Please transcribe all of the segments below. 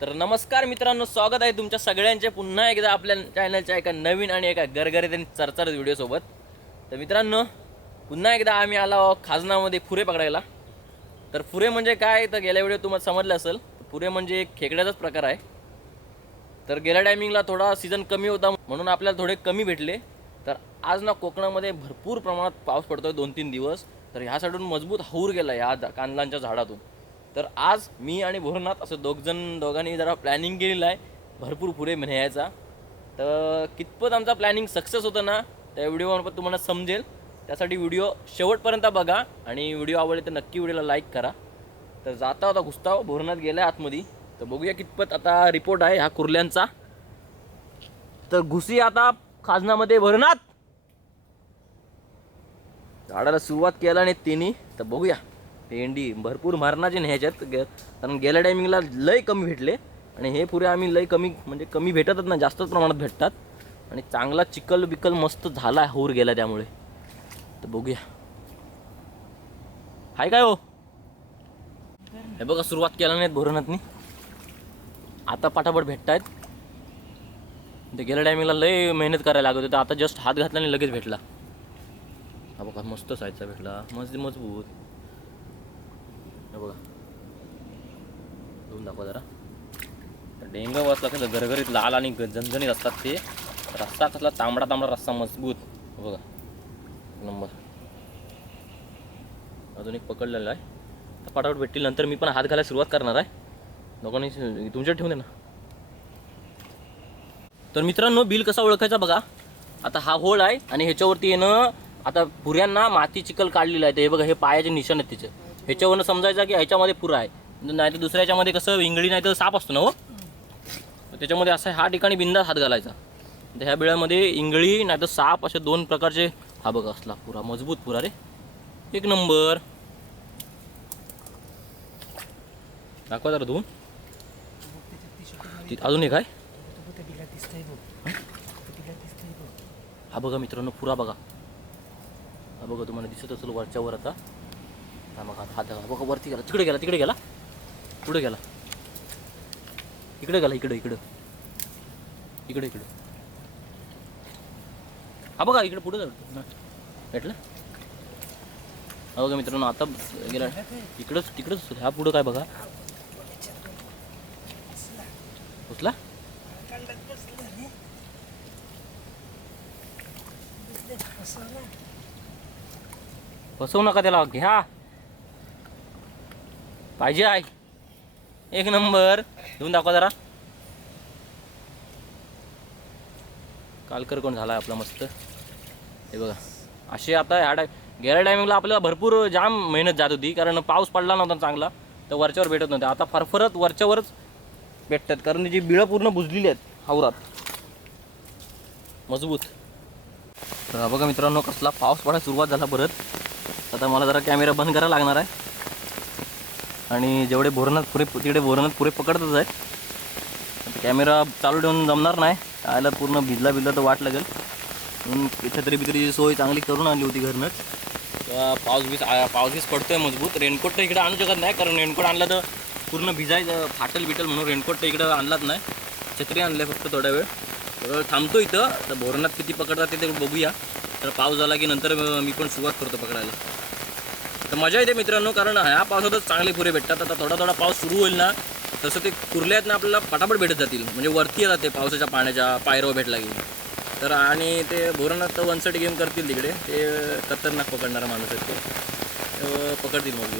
तर नमस्कार मित्रांनो स्वागत आहे तुमच्या सगळ्यांचे. पुन्हा एकदा आपल्या चॅनलच्या एका नवीन आणि एका गरगरीत आणि चरचरत व्हिडिओसोबत तर मित्रांनो पुन्हा एकदा आम्ही आलो आहोत खाजनामध्ये फुरे पकडायला. तर फुरे म्हणजे काय? तर गेल्या व्हिडिओ तुम्हाला समजलं असेल. फुरे म्हणजे एक खेकड्याचाच प्रकार आहे. तर गेल्या टायमिंगला थोडा सीझन कमी होता म्हणून आपल्याला थोडे कमी भेटले. तर आज ना कोकणामध्ये भरपूर प्रमाणात पाऊस पडतोय दोन तीन दिवस. तर ह्यासाठी मजबूत हौर गेला ह्या कांदलांच्या झाडातून. तर आज मी आणि भोरनाथ असं दोघजण दोघांनी जरा प्लॅनिंग केलेलं आहे. भरपूर पुढे न्यायचा तर कितपत आमचा प्लॅनिंग सक्सेस होतं ना त्या व्हिडिओवर तुम्हाला समजेल. त्यासाठी व्हिडिओ शेवटपर्यंत बघा आणि व्हिडिओ आवडले तर नक्की व्हिडिओला लाईक करा. तर जाता होता घुसताव हो, भोरनाथ गेला आतमध्ये. तर बघूया कितपत आता रिपोर्ट आहे ह्या कुर्ल्यांचा. तर घुसी आता खाजनामध्ये भरनाथ. झाडाला सुरुवात केला नाही तिने तर बघूया. भेंडी भरपूर मारणाचे ह्याच्यात. गे- कारण गेल्या टायमिंगला लय कमी भेटले. आणि हे पुरे आम्ही लय कमी म्हणजे कमी भेटतच ना जास्तच प्रमाणात भेटतात. आणि चांगला चिकल बिकल मस्त झाला होर गेला त्यामुळे. तर बघूया. हाय काय हो? हे बघा सुरुवात केला नाहीत भोरणातनी आता पाठापट भेटतायत. ते गेल्या टायमिंगला लय मेहनत करायला लागत होतं. आता जस्ट हात घातला आणि लगेच भेटला. हा बघा मस्त साईजचा भेटला. मस्त मजबूत. बघा. दोन दाखवा जरा. डेंग वाचला कसं घरघरीत लाल आणि ग- झणझणीत असतात ते. रस्सा कसला तांबडा तांबडा रस्सा मजबूत. बघा. नंबर. अजून एक पकडलेला आहे. तर पटापट भेटतील नंतर मी पण हात घालायला सुरुवात करणार आहे. लोकांनी तुमच्यात ठेवून दे ना तर मित्रांनो बिल कसा ओळखायचा बघा. आता हा होळ आहे आणि ह्याच्यावरती येणं आता पुऱ्यांना माती चिकल काढलेलं आहे. ते हे बघा हे पायाचे निशाण आहेत तिचे. ह्याच्यावरनं समजायचं की ह्याच्यामध्ये पुरा आहे. नाही तर दुसऱ्या ह्याच्यामध्ये कसं विंगळी नाही तर साप असतो ना हो? त्याच्यामध्ये असं ह्या ठिकाणी बिंदास हात घालायचा. तर ह्या बिळामध्ये इंगळी नाही तर साप असे दोन प्रकारचे हा बघा असला पुरा मजबूत पुरा रे. एक नंबर. दाखवा जरा दोन अजून एक आहे. हा बघा मित्रांनो पुरा बघा. हा बघा तुम्हाला दिसत असेल वरच्यावर आता. हा बघा हात बघा बघा वरती गेला. तिकडे गेला तिकडे गेला. पुढे गेला. इकडे गेला इकडे इकडं. इकडे इकडं. हा बघा इकडे पुढे जाऊ. भेटलं? हा बघा मित्रांनो आता गेला. इकडंच तिकडंच ह्या पुढं काय बघा? उचला. फसवू नका त्याला. घ्या. पाहिजे आहे. एक नंबर. घेऊन दाखवा जरा. कालकर कोण झाला आपला मस्त. हे बघा. असे आता ह्या टाय गेल्या टायमिंगला आपल्याला भरपूर जाम मेहनत जात होती. कारण पाऊस पडला नव्हता चांगला. तर वरच्यावर भेटत नव्हते. आता फरफरत वरच्यावरच भेटतात. कारण जी बिळं पूर्ण बुजलेली आहेत हावरात. मजबूत. तर बघा मित्रांनो कसला पाऊस पडायला सुरुवात झाला परत. आता मला जरा कॅमेरा बंद करायला लागणार आहे. आणि जेवढे बोरणात पुरे तिकडे बोरणात पुरे पकडतच आहेत. कॅमेरा चालू ठेवून जमणार नाही. आयला पूर्ण भिजला भिजला तर वाट लागेल. म्हणून छत्री बित्रीची सोय चांगली करून आणली होती घरनंच तेव्हा पाऊस बीस पाऊस बीस पडतोय मजबूत. रेनकोट तर इकडे आणू शकत नाही कारण रेनकोट आणला तर पूर्ण भिजायचं फाटल बिटल म्हणून रेनकोट तर इकडं आणलाच नाही. छत्री आणलं फक्त थोडा वेळ. तर थांबतो इथं. तर बोरनाथ किती पकडतात ते ते बघूया. तर पाऊस झाला की नंतर मी पण सुरुवात करतो पकडायला. तर मजा येते मित्रांनो कारण ह्या पावसातच चांगले पुरे भेटतात. आता थोडा थोडा पाऊस सुरू होईल ना तसं ते कुर्ले आहेत ना आपल्याला पटापट भेटत जातील. म्हणजे वरती येतात ते पावसाच्या पाण्याच्या पायरव भेटला की. तर आणि ते भोरनाथ वन साईड गेम करतील तिकडे. ते खतरनाक पकडणारा माणूस आहेत ते. पकडतील मग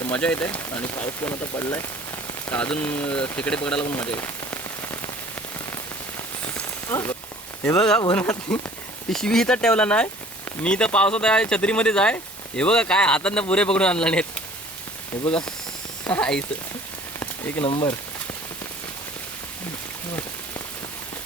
तर मजा येते. आणि पाऊस पण आता पडला आहे तर अजून तिकडे पकडायला पण मजा येते हे बघा भोरणात पिशवी इथं ठेवला नाही. मी तर पावसात आहे छत्रीमध्येच आहे. हे बघा काय हातात पुरे पकडून आणला नाहीत. हे बघा. आईच एक नंबर.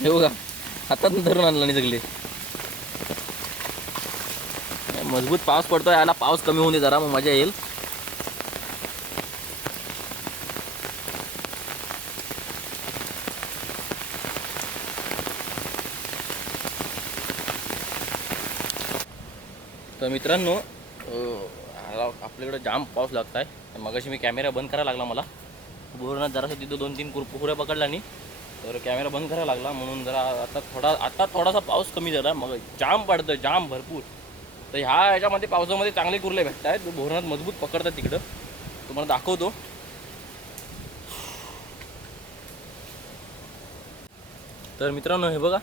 हे बघा. हातात धरून आणला नाही सगळे. मजबूत पाऊस पडतोय. याला पाऊस कमी होऊन दे जरा मग मजा येईल. तर मित्रांनो हो, आपल्याकडे जाम पाऊस लागत आहे मगाशी मी कॅमेरा बंद करायला लागला मला. बोरणात जरासं तिथं दोन तीन कुर- पकडला नाही तर कॅमेरा बंद करायला लागला. म्हणून जरा आता थोडा आता थोडासा पाऊस कमी झाला. मग जाम पडतं जाम भरपूर. तर ह्या ह्याच्यामध्ये पावसामध्ये चांगले कुर्ले भेटत आहेत बोरणात मजबूत पकडतात तिकडं. तुम्हाला दाखवतो. तर मित्रांनो हे बघा.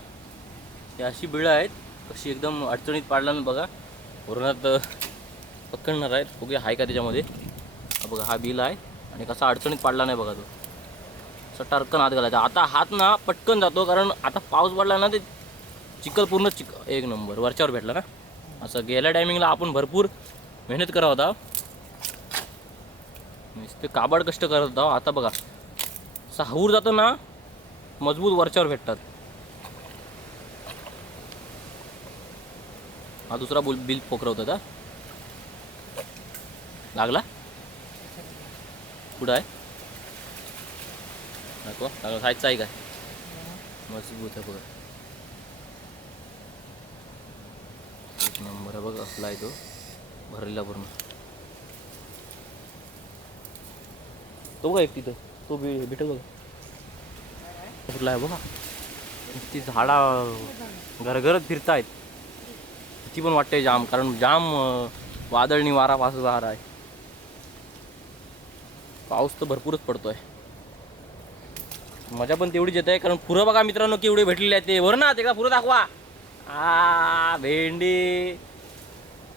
ही अशी बिळं आहेत. कशी एकदम अडचणीत पाडल्यानं ना बघा. भोरणात पकडणार आहेत. फुगे आहे का त्याच्यामध्ये. बघा हा बिल आहे. आणि कसा अडचणीत पाडला नाही बघा तो. असा टर्कन हात घालायचा. आता हात ना पटकन जातो कारण आता पाऊस पडला ना ते चिखल पूर्ण चिक एक नंबर. वरच्यावर भेटला ना. असं गेल्या टायमिंगला आपण भरपूर मेहनत करा होता नुसते काबाड कष्ट करत होता. आता बघा असा हऊर जातो ना मजबूत वरच्यावर भेटतात. हा दुसरा बुल बिल पोखरवत होता लागला? कुठं आहे? नको लागला खायचं आहे काय मजबूत आहे बघा. एक नंबर आहे बघ असला आहे तो. भरलेला पूर्ण. तो बघा एक तिथं. तो बी भेटेल बघा. कुठला आहे बघा? ती झाडा घरघरत फिरतायत. ती पण वाटते जाम कारण जाम वादळ वादळणी वारा पास वारा आहे. पाऊस तर भरपूरच पडतोय. मजा पण तेवढीच येत आहे कारण पुरं बघा मित्रांनो केवढे भेटलेले आहेत ते. बरं ना ते का पुरं दाखवा. आ भेंडी.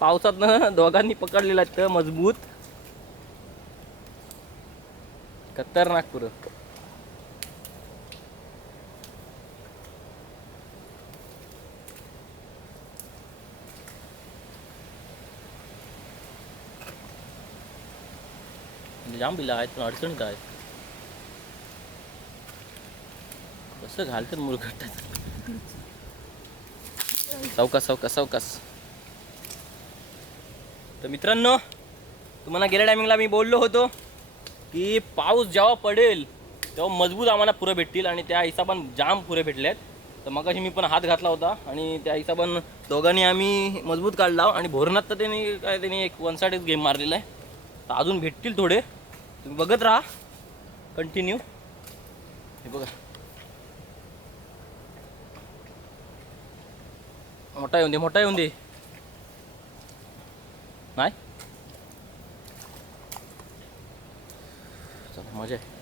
पावसात ना दोघांनी पकडलेला आहेत तर मजबूत. खतरनाक पुरं म्हणजे जाम बिला आहेत पण अडचणीत आहेत. कसं घालतात मुरगट्टात सावकास सावकास सावकास तर मित्रांनो तुम्हाला गेल्या टायमिंगला मी बोललो होतो की पाऊस जेव्हा पडेल तेव्हा मजबूत आम्हाला पुरं भेटतील आणि त्या हिसाबान जाम पुरे भेटले आहेत तर मगाशी मी पण हात घातला होता आणि त्या हिसाबान दोघांनी आम्ही मजबूत काढला आणि भोरणात तर त्यांनी काय त्यांनी एक वन साईडच गेम मारलेला आहे. तर अजून भेटतील थोडे. तुम्ही बघत राहा. कंटिन्यू हे बघा. मोठा येऊन दे मोठा येऊन दे. नाही? चला मजा आहे.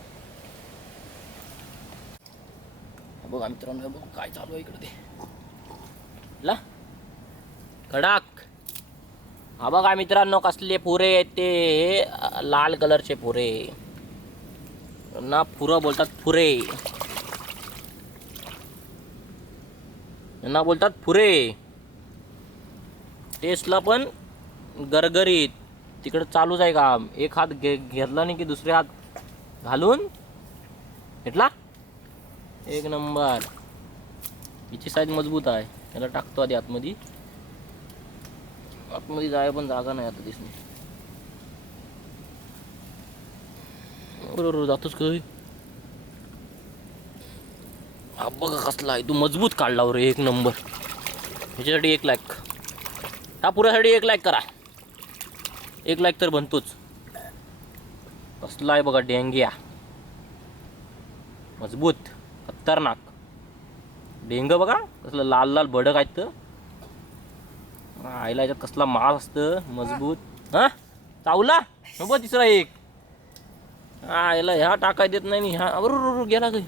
बघा मित्रांनो बघ काय चालू आहे इकडे ते. ला. कडाक. हा बघा मित्रांनो कसले पुरे आहेत ते. लाल कलरचे पुरे ना पुरं बोलतात पुरे यांना बोलतात पुरे टेस्टला पण गरगरीत. तिकडं चालूच आहे काम. एक हात घे घेतला नाही की दुसरे हात घालून? घेतला? एक नंबर. हिची साईज मजबूत आहे. त्याला टाकतो आधी आतमध्ये. आतमध्ये जाय पण जागा नाही आता दिसून बरोबर जातोच काही हा बघा कसला आहे. तू मजबूत काढला हो रे एक नंबर. ह्याच्यासाठी एक लाख हा पुरासाठी एक लाख करा. एक लाख तर बनतोच. कसला आहे बघा डेंग्या. मजबूत खतरनाक. डेंग बघा कसलं लाल लाल बडक आहेत तर. आईला याच्यात कसला माल असतं मजबूत. हा? चावला? नको तिसरा एक. हा याला ह्या टाकाय देत नाही ह्या अरू गेला काही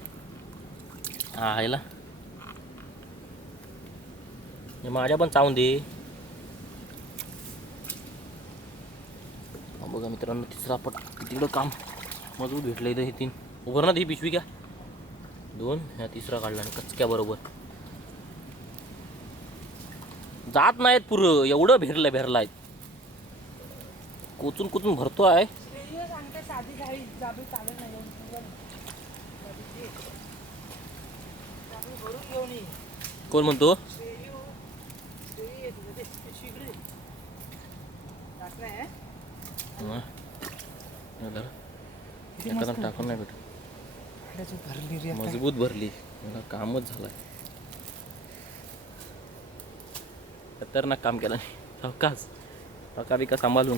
हा आईला. हे माझ्या पण चावून दे. बघा मित्रांनो तिसरा पट. तिकडं काम मजबूत भेटलं इथं हे तीन. उभं ना ही पिशवी घ्या. दोन ह्या तिसरा काढला आणि कचक्या बरोबर. जात नाहीत पुरं. एवढं भेरलं भेरलं आहेत कोचून कोचून भरतो आहे कोण म्हणतो? टाकून नाही रे मजबूत भरली. मला कामच झालंय. खतरनाक काम केलं नाही. सावकाश. पका बिका सांभाळून.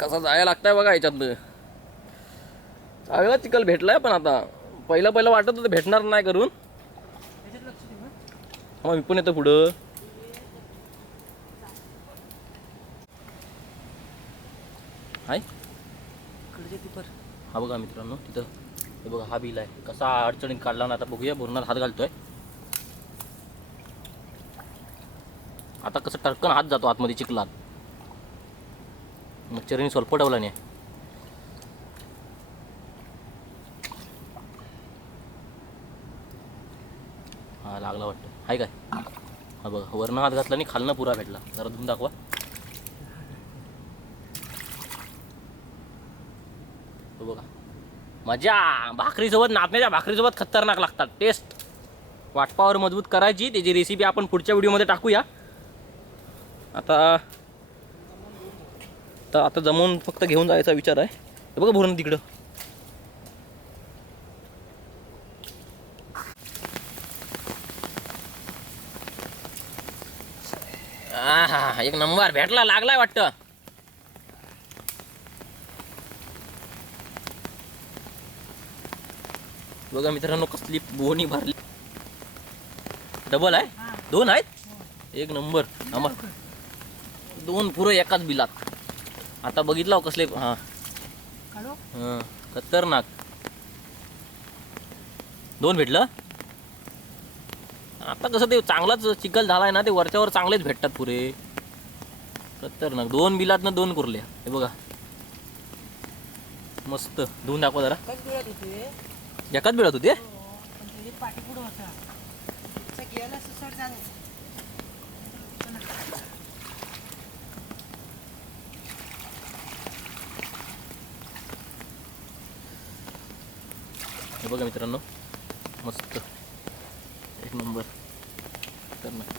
कसा जायला लागताय बघा याच्यातलं चांगला चिकल भेटलाय पण आता. पहिलं पहिलं वाटत होतं भेटणार नाही करून. मग मी पण येतो पुढं. हाय. हा बघा मित्रांनो तिथं. हे बघा हा बिल आहे. कसा अडचणीत काढला ना आता बघूया. भरणार हात घालतोय. आता कसं टक्कन हात जातो आतमध्ये चिखलात. मच्छरीने सोलपटवला नाही. हा लागला वाटतं. आहे काय? हा बघा वरनं हात घातला आणि खालनं पुरा भेटला. जरा धुवून दाखवा. हो बघा. मजा! भाकरीसोबत नाचण्याच्या भाकरीसोबत खतरनाक लागतात. टेस्ट वाटपावर मजबूत करायची. त्याची रेसिपी आपण पुढच्या व्हिडिओमध्ये टाकूया. आता तर आता जमवून फक्त घेऊन जायचा विचार आहे. हे बघा भरून तिकडं. आहा, एक नंबर भेटला लागलाय वाटतं. बघा मित्रांनो कसली बोनी भरली. डबल आहे? हां. दोन आहेत? एक नंबर. आम्हा दोन पुरं एकाच बिलात. आता बघितला हो कसले हां. हां खतरनाक. दोन भेटलं? आता कसं ते चांगलाच चिखल झालाय ना ते वरच्यावर चांगलेच भेटतात पुरे. खतरनाक. दोन बिलात दोन कुरल्या. हे बघा. मस्त. धुवून दाखवा जरा. होते एकाच बिळात होते? पण त्याची पाठी पुढं होता. सुसाट झाले हे बघा मित्रांनो मस्त. एक नंबर. तर नाही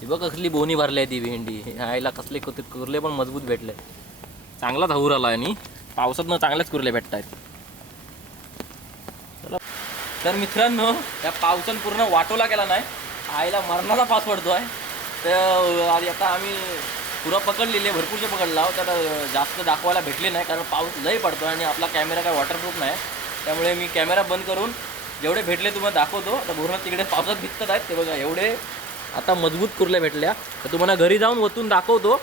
हे बघा कसली बोनी भरली आहे ती भेंडी. आईला कसले कुते कुर्ले पण मजबूत भेटले. चांगलाच हऊर आला आणि पावसातनं चांगल्याच कुर्ले भेटत आहेत चला. तर मित्रांनो त्या पावसानं पूर्ण वाटोला गेला नाही. आईला मरणाचा पास पडतो आहे तर आधी आता आम्ही पुरा पकडलेले भरपूरचे पकडला तर जास्त दाखवायला भेटले नाही कारण पाऊस लई पडतो आणि आपला कॅमेरा काय वॉटरप्रूफ नाही. त्यामुळे मी कॅमेरा बंद करून जेवढे भेटले तुम्हाला दाखवतो. आता पूर्ण तिकडे पावसात भिजतात आहेत. ते बघा एवढे आता मजबूत कुर्ल्या भेटल्या. तर तुम्हाला घरी जाऊन वतून दाखवतो.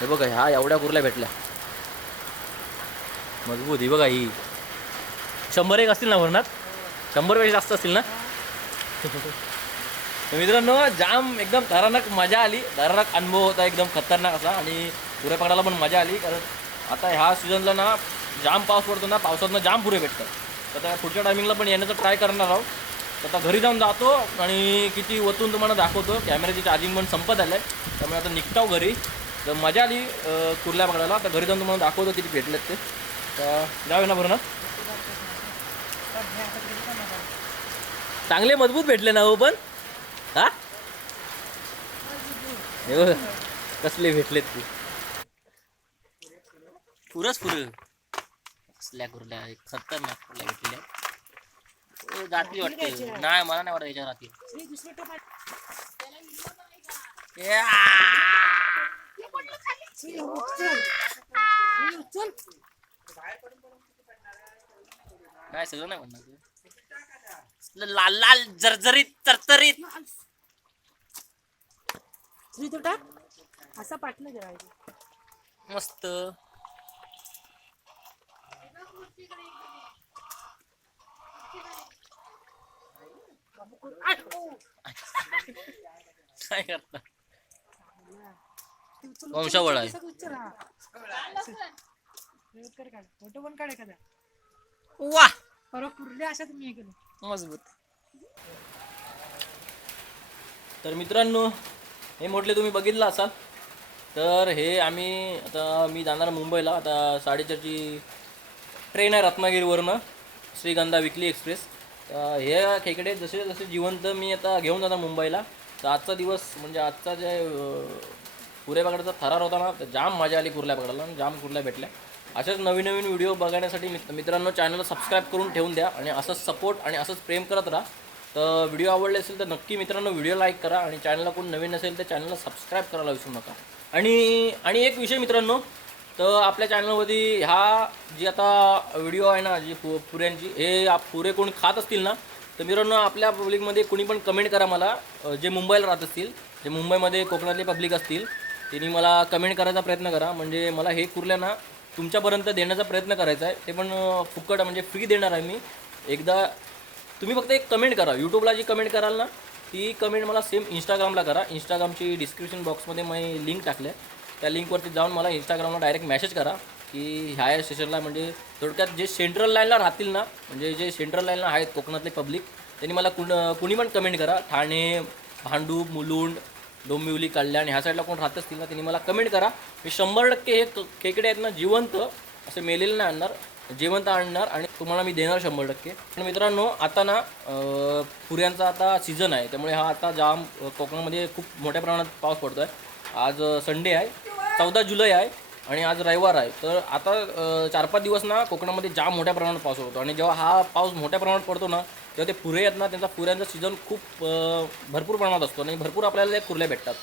हे बघा ह्या एवढ्या कुर्ल्या भेटल्या. मजबूत ही बघा ही. शंभर एक असतील ना भरणात शंभरपेक्षा जास्त असतील ना? मित्रांनो जाम एकदम थरानक मजा आली. थरानक अनुभव होता एकदम खतरनाक असा. आणि पुऱ्या पकडायला पण मजा आली. कारण आता ह्या सीझनला ना जाम पाऊस पडतो ना पावसातनं जाम पुरे भेटतात. तर त्या पुढच्या टायमिंगला पण येण्याचं ट्राय करणार आहोत. तर आता घरी जाऊन जातो आणि किती वतून तुम्हाला दाखवतो. कॅमेऱ्याची चार्जिंग पण संपत आलं आहे त्यामुळे आता निघतो घरी. तर मजा आली कुर्ल्या पकडायला. आता घरी जाऊन तुम्हाला दाखवतो किती भेटलेत ते. तर जाऊया ना भरणं चांगले मजबूत भेटले ना हो पण? हा? हे कसले भेटलेत ते. पुरच पुर. कसल्या कुरल्या खतरनाक कुरल्या भेटलेल्या जाती वाटते. नाही मला नाही वाटत याच्या रात्री श्री दुसरं टोप आहे. या! श्री उचल श्री उचल काय सगळं नाही म्हणणार लाल लाल जरजरीत तरतरीत. श्री तो टाक असा पाटलं जेवायचं मस्त. काय करता? वंशावळ आहे. फोटो पण काढ एखादा. वा! परवा कुर्ल्या अशा तुम्ही हे केलं. मजबूत. तर मित्रांनो हे म्हटले तुम्ही बघितलं असाल. तर हे आम्ही आता मी जाणार मुंबईला. आता साडेचारची ट्रेन आहे रत्नागिरीवरनं श्रीगंधा विकली एक्सप्रेस. हे खेकडे जसे जसे जिवंत मी आता घेऊन जाता मुंबईला तर आजचा दिवस म्हणजे आजचा जे अं, कुऱ्या पकडायचा थरार होता ना तर जाम मजा आली कुर्ल्या पकडायला आणि जाम कुर्ल्या भेटल्या. अशाच नवीन नवीन व्हिडिओ बघण्यासाठी मित्र मित्रांनो चॅनलला सबस्क्राईब करून ठेवून द्या आणि असंच सपोर्ट आणि असंच प्रेम करत राहा. तर व्हिडिओ आवडले असेल तर नक्की मित्रांनो व्हिडिओ लाईक करा आणि चॅनलला कोण नवीन असेल तर चॅनलला सबस्क्राईब करायला विसरू नका. आणि आणि एक विषय मित्रांनो तर आपल्या चॅनलमध्ये ह्या जी आता व्हिडिओ आहे ना जी पु पुऱ्यांची हे आप पुरे कोण खात असतील ना तर मित्रांनो आपल्या पब्लिकमध्ये कोणी पण कमेंट करा मला जे मुंबईला राहत असतील जे मुंबईमध्ये कोकणातले पब्लिक असतील त्यांनी मला कमेंट करायचा प्रयत्न करा. म्हणजे मला हे कुर्ल्या ना तुमच्यापर्यंत देण्याचा प्रयत्न करायचा आहे. ते पण फुकट म्हणजे फ्री देणार आहे मी. एकदा तुम्ही फक्त एक कमेंट करा. यूट्यूबला जी कमेंट कराल ना ती कमेंट मला सेम इंस्टाग्रामला करा. इंस्टाग्रामची डिस्क्रिप्शन बॉक्समध्ये मी लिंक टाकले त्या लिंकवरती जाऊन मला इंस्टाग्रामला डायरेक्ट मेसेज करा की ह्या या स्टेशनला म्हणजे थोडक्यात जे सेंट्रल लाईनला राहतील ना म्हणजे जे सेंट्रल लाईनला आहेत कोकणातले पब्लिक त्यांनी मला कुण कुणी पण कमेंट करा. ठाणे भांडूप मुलुंड डोंबिवली कल्याण ह्या साईडला कोण राहत असतील ना त्यांनी मला कमेंट करा. मी शंभर टक्के हे क- खेकडे आहेत ना जिवंत असे मेलेले नाही आणणार जिवंत आणणार आणि तुम्हाला मी देणार शंभर टक्के. पण मित्रांनो आता ना पुऱ्यांचा आता सीझन आहे त्यामुळे हा आता जाम कोकणामध्ये खूप मोठ्या प्रमाणात पाऊस पडतो आहे आज संडे आहे. चौदा जुलै आहे आणि आज रविवार आहे. तर आता चार पाच दिवस ना कोकणामध्ये जाम मोठ्या प्रमाणात पाऊस होतो. आणि जेव्हा हा पाऊस मोठ्या प्रमाणात पडतो ना तेव्हा ते पुरे आहेत ना त्यांचा पुऱ्यांचा सीझन खूप भरपूर प्रमाणात असतो. आणि भरपूर आपल्याला त्या कुर्ल्या भेटतात.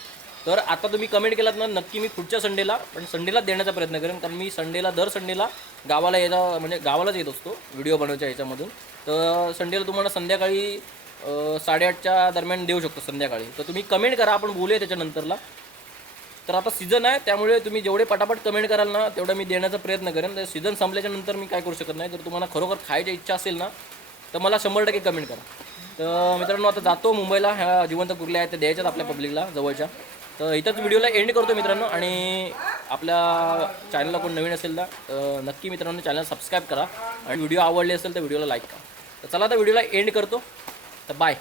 तर आता तुम्ही कमेंट केलात ना नक्की मी पुढच्या संडेला पण संडेला देण्याचा प्रयत्न करेन. कारण मी संडेला दर संडेला गावाला यायचा म्हणजे गावालाच येत असतो व्हिडिओ बनवायच्या ह्याच्यामधून. तर संडेला तुम्हाला संध्याकाळी साडेआठच्या दरम्यान देऊ शकतो संध्याकाळी. तर तुम्ही कमेंट करा आपण बोलूया त्याच्यानंतरला. तर आता सीझन आहे त्यामुळे तुम्ही जेवढे पटापट कमेंट कराल ना तेवढं मी देण्याचा प्रयत्न करेन. तर सीझन संपल्याच्या नंतर मी काय करू शकत नाही. जर तुम्हाला खरोखर खायची इच्छा असेल ना तर मला शंभर टक्के कमेंट करा. तर मित्रांनो आता जातो मुंबईला. ह्या जिवंत कुर्ल्या आहेत त्या द्यायच्यात आपल्या पब्लिकला जवळच्या. तर इथंच व्हिडिओला एंड करतो मित्रांनो. आणि आपल्या चॅनलला कोण नवीन असेल ना तर नक्की मित्रांनो चॅनल सबस्क्राईब करा. आणि व्हिडिओ आवडले असेल तर व्हिडिओला लाईक करा. तर चला आता व्हिडिओला एंड करतो. तर बाय